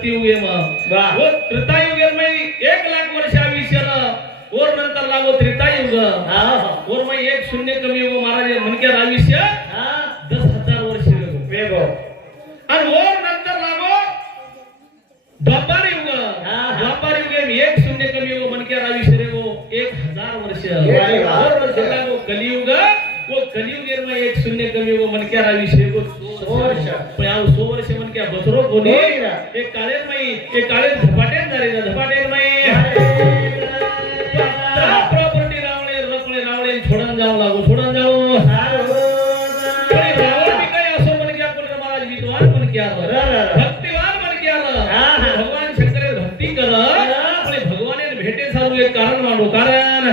आयुष्य सत्ययुग ये मग वा. व त्रेतायुग येईल नाही एक लाख वर्ष आयुष्य और नंतर लागो त्रेतायुग और मग एक शून्य कमी युग महाराज म्हणजे आयुष्य हा दस हजार वर्ष वेगो आणि और नंतर लागो द्वापार युग. द्वापार युग में एक शून्य कमी युग के आयुष्य रे वो एक हजार वर्ष और नंतर लागो कलियुग वो कलियुग एक शून्य कमी युग के आयुष्य को सो वर्ष. सो वर्ष मन के बसरो कोणी. एक काळे माई एक काळे झपाटे झाले ना झपाटे माई प्रॉपर्टी रावणे रकणे रावणे छोडून जाऊ लागो छोडून जाऊ। हा, हा. भगवान शंकर भक्ती कर आणि भगवाने भेटे सारू एक कारण मांडू कारण.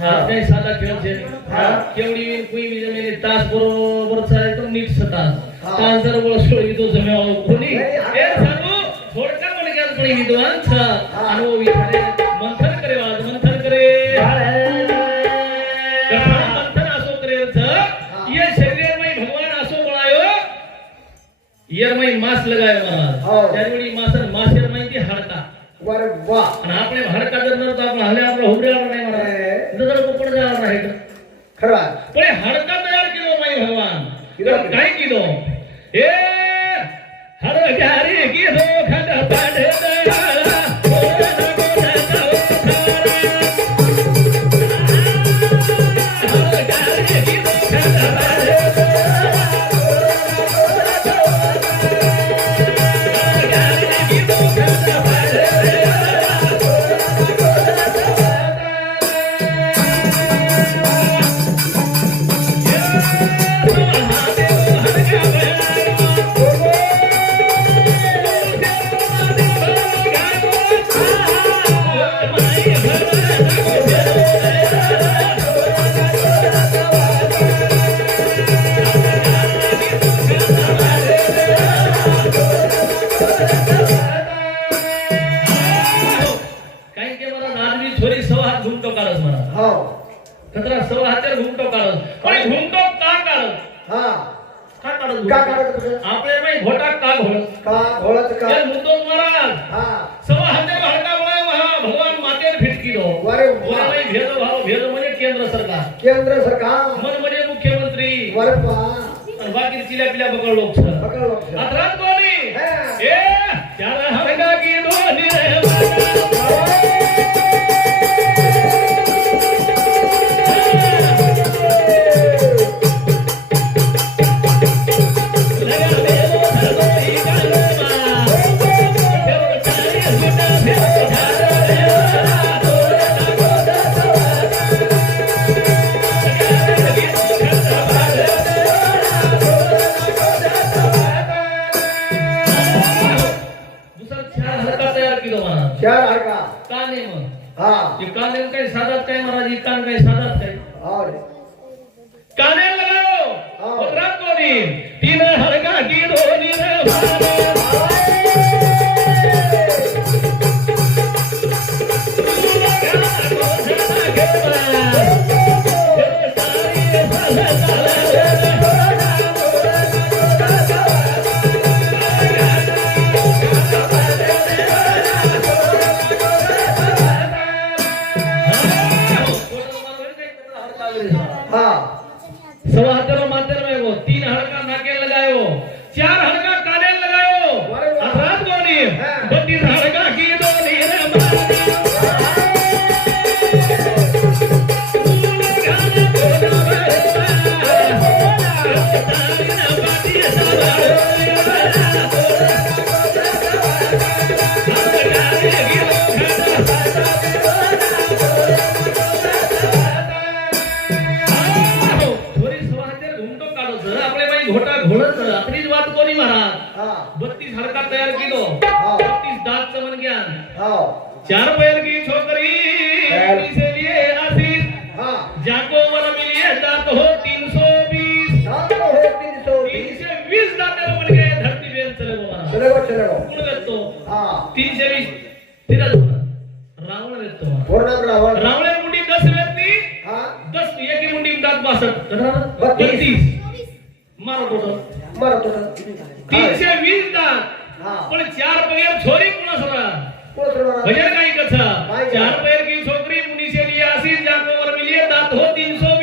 काही साधा खेळ खेळ. केवढी कुई तास बरोबर चालायचं नीट सतास तास जर वळसोळ येतो जमेवा कोणी. हे. सांगू? अनुभव मंथन करे वाज मंथन करे मंथन ये शरीर में भगवान असो बळायो यर में मास लगायो महाराज. त्यावेळी मास मासेर में ती हडका. बरं वा. आणि आपण हडका जर म्हणतो आपण हले દોડકો પણ જવાના હેટ ખરવા. પણ હડકા તૈયાર કીધો ભાઈ ભગવાન કઈ કીધો? એ હર હજારી કીધો घुमटो काळच म्हणा. हो. खतरा सौ हात्यार घुमटो काढत. आणि का काढत? घोटा भगवान मातेर फिटकिलो अरे वा नाही भेद भाव भेद म्हणजे केंद्र सरकार. केंद्र सरकार. मन म्हणजे मुख्यमंत्री. अरे वा बाकी चिल्या पिल्या पकडलो पकडलो आता कोणी ये कानेल काय साधत महाराज ही कान काय साधत काय कानेल लगाओ। और रब को Yeah. रावणे मुंडी दस हा? दस एकी मुंडी दात बत्तीस. बत्तीस मरतो तीनशे वीस दात हा. पण चार पगेर छोरी कुणा सरा कोण सर्व भजन काही काय? चार पैर की छोकरी मुनी से लिया आशीष जाको वर मिलिए दात हो तीन सौ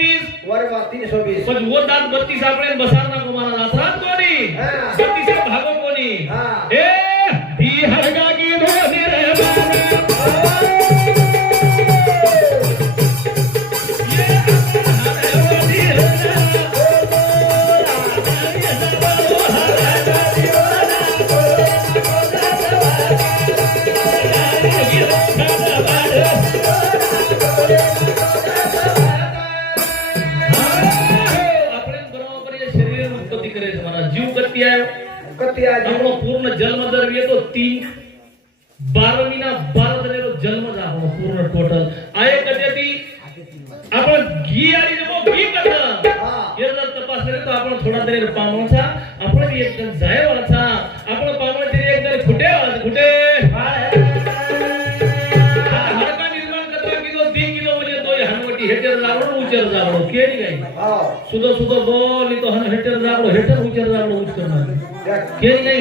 ಭಾರತದಲ್ಲಿ ಜನ್ಮದ ಪೂರ್ಣ ಟೋಟಲ್ ಆಯ ಕಟ್ಟಿ आपण घी आणि जो घी करत येणार तपासले तर आपण थोडा तरी पामोचा आपण एक जण जाय वाचा आपण पामो तरी एक जण खुटे वाच खुटे हरका निर्माण करता किलो तीन किलो म्हणजे तो हनवटी हेटर लागलो उचर लागलो केली काय? हो. सुद्धा सुद्धा बोल तो हन हेटर लागलो हेटर उचर लागलो उच करणार केली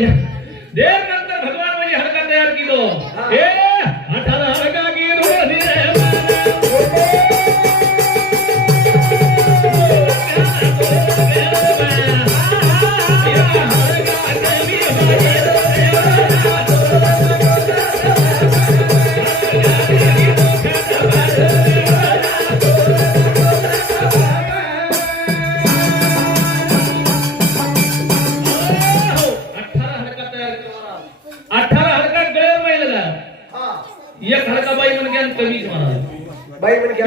एक हडका बाई म्हणजे आणि कमीच म्हणा बाई म्हण घ्या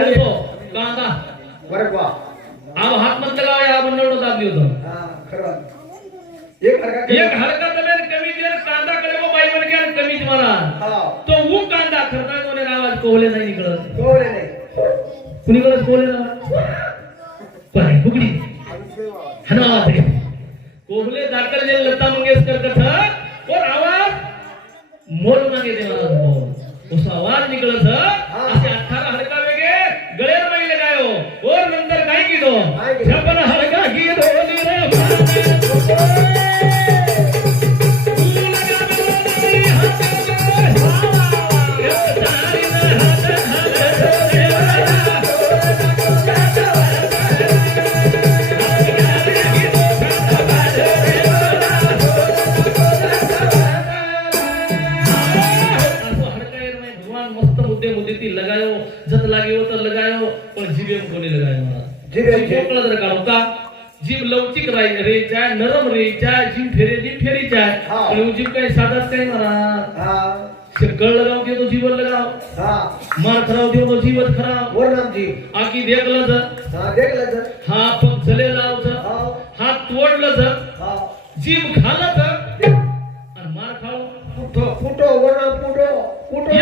कांदा. वर वा आव हात मंद लावा या बंडवडो दाबली होतं हा एक हडका तब्यात कमी दिवस कांदा कडे वो बाई म्हणजे आणि कमीच म्हणा तो ऊ कांदा खरता कोणी आवाज कोहले नाही निघत. कोवळे नाही. कुणीकडे कोहले ना? पाय बुगडी हना आवाज आहे. कोहले दाखल लता मंगेशकर कथा और आवाज? मोल मागे दे महाराज मोल उस आवाज लगायो जत लाग्यो तर लगायो पण जीवे कोणी लगायो मला? मोकळा जर काढू का? जीव लवचिक राहील रे चाय नरम रे चाय जीव फेरे जीव फेरी चाय. हा. पण जीव काही साधाच काही हा. कळ लगाव दे तो जीवन लगाव. हा. मार खराव दे तो जीवन खराव. वर नाम जीव. आकी देखलं जर. हा देखलं तर हा पग चले लावच हा. हात तोडलं हा. जीव खाल्लं तर देख. आणि मार खाऊ. फुटो फुटो वर नाम फुटो. फुटो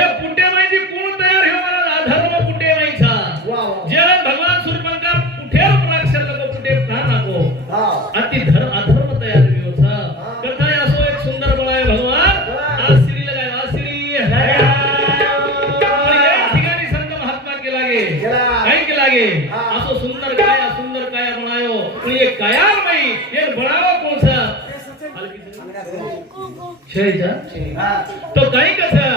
हा. तो काही कसा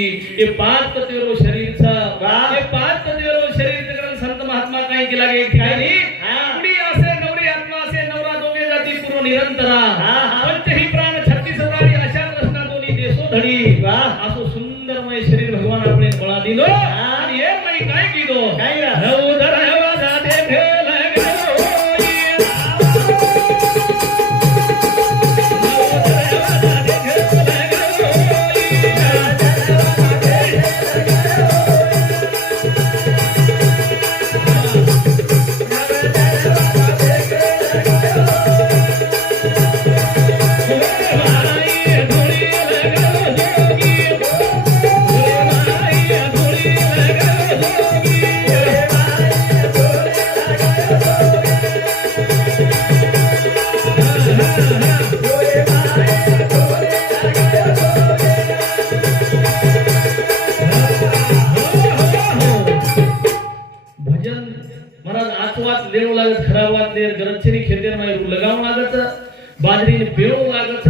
que de बाजरी बेव लागत.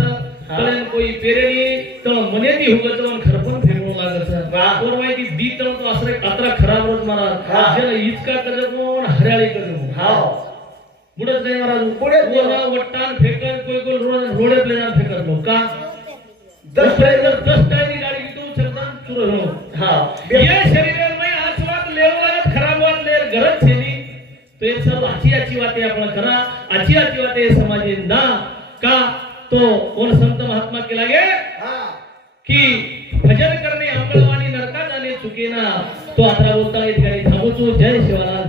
तलन कोई पेरेली तो मने दी हुगत तो खरपन फेरनो लागत. और वाई दी दी तो तो असरे अतरा खराब रोज मारा जन इतका करजो कोण हरियाली करजो हां. बुडत नाही मारा कोडे बोला वट्टान फेकन कोई कोई रोड रोडे प्लेन फेकन लो का? दस ड्राइवर दस टायरी गाडी की तो चरदान चुरो हो. हां ये शरीर में आसवात लेवात खराब वात लेर गरज थेली तो ये सब अच्छी अच्छी बातें आपण करा. अच्छी अच्छी बातें समाजे ना. का तो कोण संत महात्मा केला गे की भजन करणे अंगळवाणी नरका जाणे चुकेना. तो आता बोलता या ठिकाणी जय शिवाला.